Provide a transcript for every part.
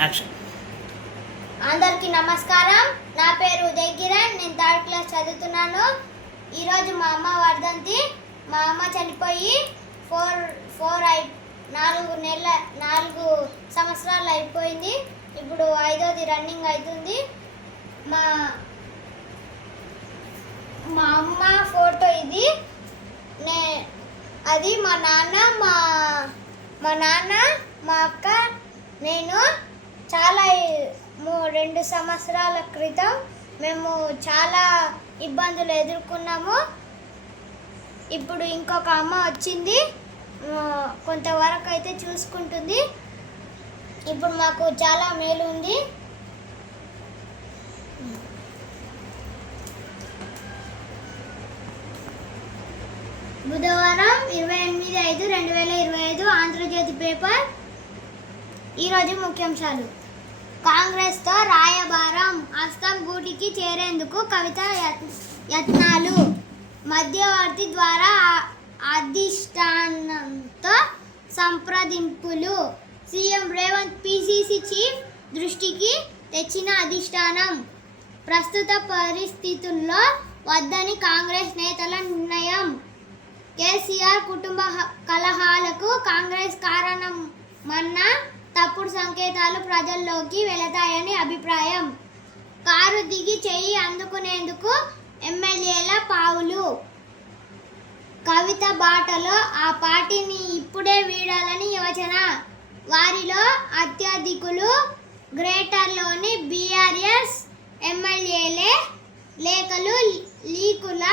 Action. అందరికీ నమస్కారం. నా పేరు ఉదయ్ కిరణ్. నేను 3rd క్లాస్ చదువుతున్నాను. ఈరోజు మా అమ్మ వర్ధంతి. మా అమ్మ చనిపోయి 4 సంవత్సరాలు అయిపోయింది. ఇప్పుడు 5వ రన్నింగ్ అవుతుంది. మా అమ్మ ఫోటో ఇది. అది మా నాన్న, మా అక్క, నేను చాలా 2 సంవత్సరాల క్రితం మేము చాలా ఇబ్బందులు ఎదుర్కొన్నాము. ఇప్పుడు ఇంకొక అమ్మ వచ్చింది, కొంతవరకు అయితే చూసుకుంటుంది. ఇప్పుడు మాకు చాలా మేలు ఉంది. బుధవారం 28/5/2025 ఆంధ్రజ్యోతి పేపర్. ఈరోజు ముఖ్యాంశాలు. కాంగ్రెస్తో రాయబారం, హస్తం గూటికి చేరేందుకు కవిత యత్నాలు, మధ్యవర్తి ద్వారా అధిష్టానంతో సంప్రదింపులు, సీఎం రేవంత్ పీసీసీ చీఫ్ దృష్టికి తెచ్చిన అధిష్టానం, ప్రస్తుత పరిస్థితుల్లో వద్దని కాంగ్రెస్ నేతల నిర్ణయం, కేసీఆర్ కుటుంబ కలహాలకు కాంగ్రెస్ కారణమన్న తప్పుడు సంకేతాలు ప్రజల్లోకి వెళతాయని అభిప్రాయం, కారు దిగి చెయ్యి అందుకునేందుకు ఎమ్మెల్యేల పావులు, కవిత బాటలో ఆ పార్టీని ఇప్పుడే వీడాలని యోచన, వారిలో అత్యధికులు గ్రేటర్లోని బీఆర్ఎస్ ఎమ్మెల్యేలే, లేఖలు లీకుల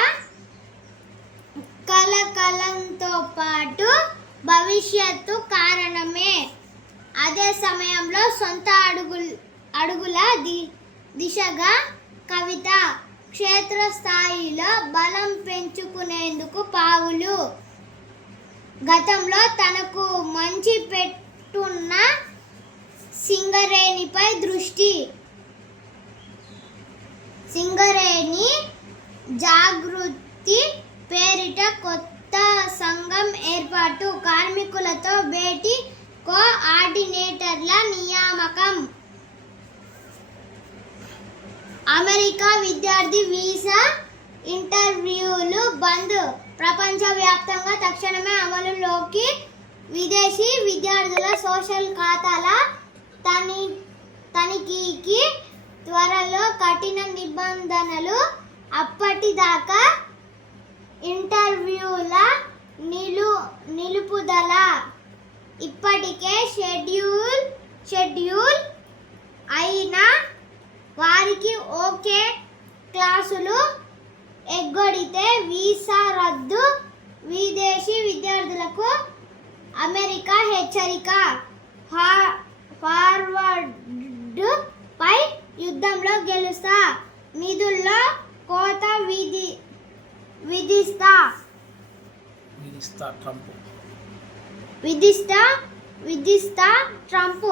కలకలంతో పాటు భవిష్యత్తు కారణమే. అదే సమయంలో సొంత అడుగుల దిశగా కవిత క్షేత్రస్థాయిలో బలం పెంచుకునేందుకు పావులు, గతంలో తనకు మంచి పెట్టున్న సింగరేణిపై దృష్టి, సింగరేణి జాగృతి పేరిట కొత్త సంఘం ఏర్పాటు, కార్మికులతో భేటీ, కోఆర్డినేటర్ల నియామకం, అమెరికా విద్యార్థి వీసా ఇంటర్వ్యూలు బంద్, ప్రపంచవ్యాప్తంగా తక్షణమే అమలులోకి విదేశీ విద్యార్థుల సోషల్ ఖాతాల తనిఖీకి త్వరలో కఠిన నిబంధనలు, అప్పటిదాకా ఇంటర్వ్యూల నిలుపుదల, ఇప్పటికే షెడ్యూల్ అయిన వారికి ఓకే, క్లాసులు ఎగ్గొడితే వీసా రద్దు, విదేశీ విద్యార్థులకు అమెరికా హెచ్చరిక, ఫార్వర్డ్ పై యుద్ధంలో గెలుస్తా, నిధుల్లో కోత విధిస్తా ట్రంప్.